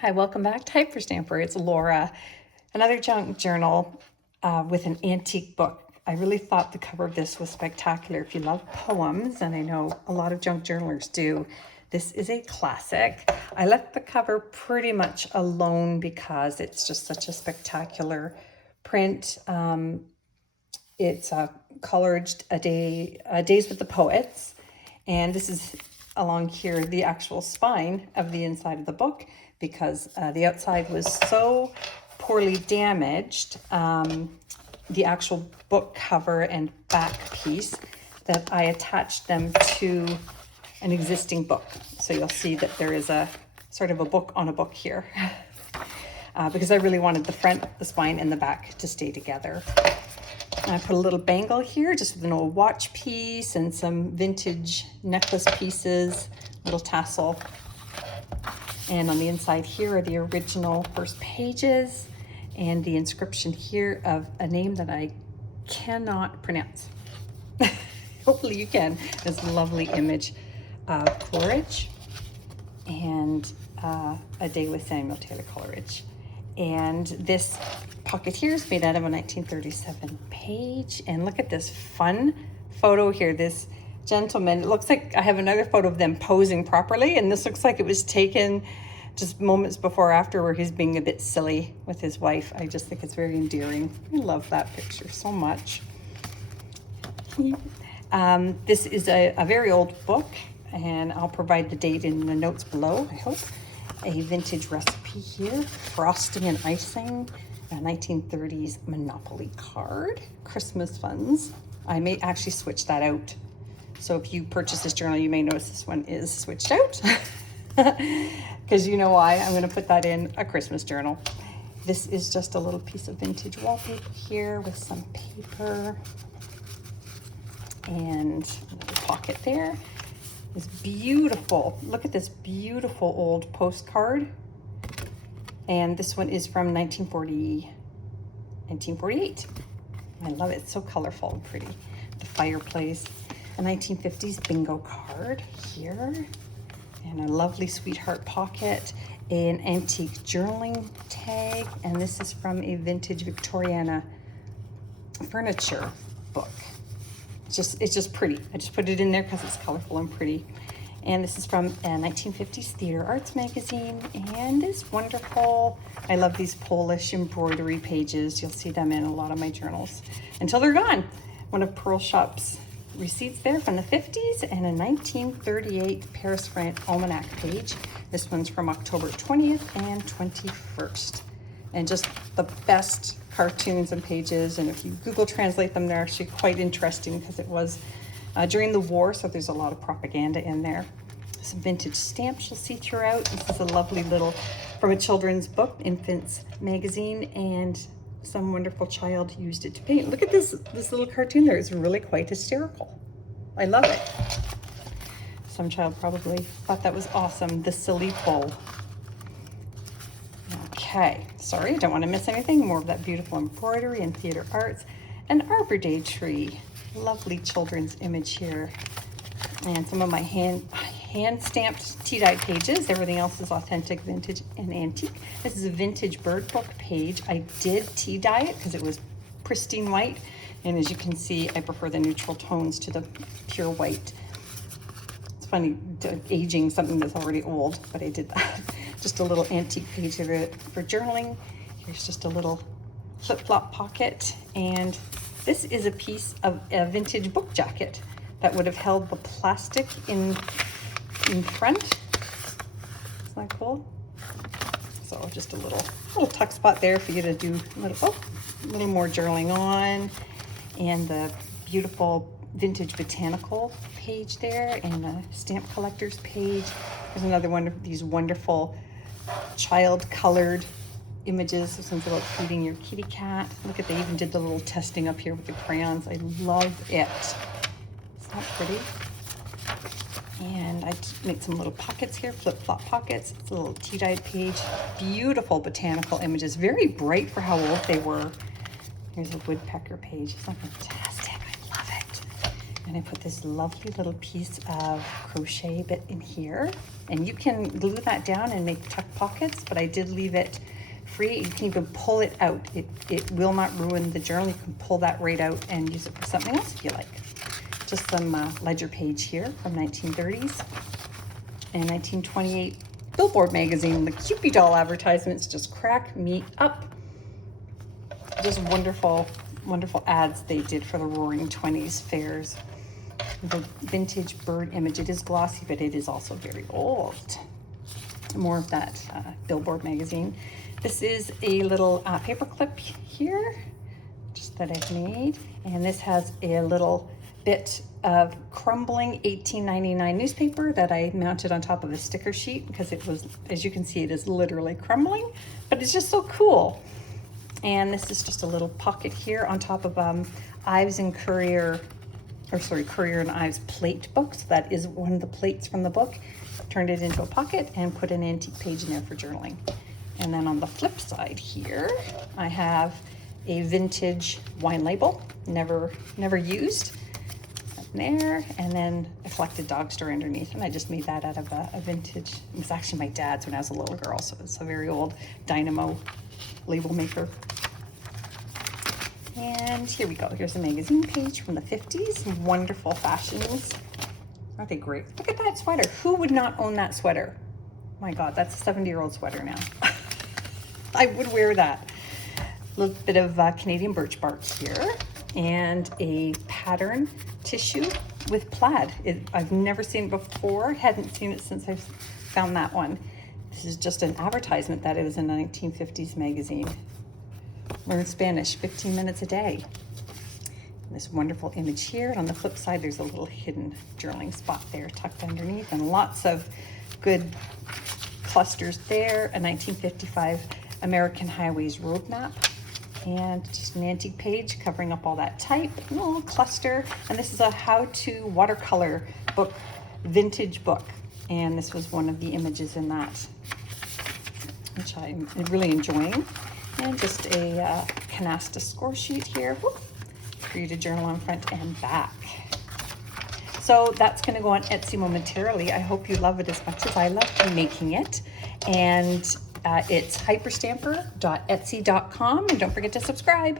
Hi, welcome back to Hyperstamper. It's Laura. Another junk journal with an antique book. I really thought the cover of this was spectacular. If you love poems, and I know a lot of junk journalers do, this is a classic. I left the cover pretty much alone because it's just such a spectacular print. It's Coleridge, Days with the Poets. And this is along here, the actual spine of the inside of the book, because the outside was so poorly damaged, the actual book cover and back piece, that I attached them to an existing book. So you'll see that there is a sort of a book on a book here, because I really wanted the front, the spine, and the back to stay together. I put a little bangle here, just with an old watch piece and some vintage necklace pieces, little tassel. And on the inside here are the original first pages and the inscription here of a name that I cannot pronounce. Hopefully you can. This lovely image of Coleridge and A Day with Samuel Taylor Coleridge. And this pocket here is made out of a 1937 page. And look at this fun photo here. This gentleman, it looks like I have another photo of them posing properly. And this looks like it was taken just moments before or after, where he's being a bit silly with his wife. I just think it's very endearing. I love that picture so much. This is a very old book, and I'll provide the date in the notes below, I hope. A vintage recipe here, frosting and icing, a 1930s Monopoly card, Christmas funds. I may actually switch that out. So if you purchase this journal, you may notice this one is switched out, because you know why. I'm going to put that in a Christmas journal. This is just a little piece of vintage wallpaper here with some paper and another pocket there. This beautiful, look at this beautiful old postcard. And this one is from 1948. I love it, it's so colorful and pretty. The fireplace, a 1950s bingo card here, and a lovely sweetheart pocket, an antique journaling tag, and this is from a vintage Victoriana furniture book. It's just pretty. I just put it in there because it's colorful and pretty. And this is from a 1950s Theater Arts magazine, and it's wonderful. I love these Polish embroidery pages. You'll see them in a lot of my journals until they're gone. One of Pearl Shop's receipts there from the 50s, and a 1938 Paris France almanac page. This one's from October 20th and 21st. And just the best cartoons and pages, and if you Google translate them, they're actually quite interesting, because it was during the war, so there's a lot of propaganda in there. Some vintage stamps you'll see throughout. This is a lovely little, from a children's book, Infants magazine, and some wonderful child used it to paint. Look at this little cartoon there. It's really quite hysterical. I love it. Some child probably thought that was awesome. The Silly Bull. Okay, sorry, I don't want to miss anything. More of that beautiful embroidery and theater arts. An Arbor Day tree. Lovely children's image here. And some of my hand-stamped tea-dyed pages. Everything else is authentic, vintage, and antique. This is a vintage bird book page. I did tea-dye it because it was pristine white. And as you can see, I prefer the neutral tones to the pure white. It's funny, aging something that's already old, but I did that. Just a little antique page of it for journaling. Here's just a little flip-flop pocket, and this is a piece of a vintage book jacket that would have held the plastic in front. Isn't that cool? So just a little tuck spot there for you to do a little more journaling on, and the beautiful vintage botanical page there, and a stamp collector's page. There's another one of these wonderful child colored images of something about feeding your kitty cat. Look at, they even did the little testing up here with the crayons. I love it. Isn't that pretty? And I made some little pockets here, flip-flop pockets. It's a little tea-dyed page. Beautiful botanical images, very bright for how old they were. Here's a woodpecker page. Isn't that fantastic? I love it. And I put this lovely little piece of crochet bit in here. And you can glue that down and make tuck pockets, but I did leave it free. You can even pull it out. It will not ruin the journal. You can pull that right out and use it for something else if you like. Just some ledger page here from 1930s and 1928 Billboard magazine. The Cupid doll advertisements just crack me up. Just wonderful, wonderful ads they did for the Roaring 20s fairs. The vintage bird image, it is glossy, but it is also very old. More of that Billboard magazine. This is a little paper clip here, just that I've made. And this has a little bit of crumbling 1899 newspaper that I mounted on top of a sticker sheet because it was, as you can see, it is literally crumbling, but it's just so cool. And this is just a little pocket here on top of Ives and Currier, Currier and Ives plate book. So that is one of the plates from the book. Turned it into a pocket and put an antique page in there for journaling. And then on the flip side here, I have a vintage wine label, never used. There, and then a collected dog store underneath, and I just made that out of a vintage. It was actually my dad's when I was a little girl, so it's a very old Dynamo label maker. And here we go. Here's a magazine page from the 50s. Wonderful fashions. Aren't they great? Look at that sweater. Who would not own that sweater? My God, that's a 70-year-old sweater now. I would wear that. A little bit of Canadian birch bark here, and a pattern tissue with plaid. I've never seen it before, hadn't seen it since I've found that one. This is just an advertisement that it was in a 1950s magazine. Learn Spanish, 15 minutes a day. And this wonderful image here. And on the flip side, there's a little hidden journaling spot there tucked underneath, and lots of good clusters there. A 1955 American Highways road map. And just an antique page covering up all that type, and a little cluster. And this is a how-to watercolor book, vintage book. And this was one of the images in that, which I'm really enjoying. And just a canasta score sheet here for you to journal on front and back. So that's going to go on Etsy momentarily. I hope you love it as much as I love making it. And it's hyperstamper.etsy.com, and don't forget to subscribe.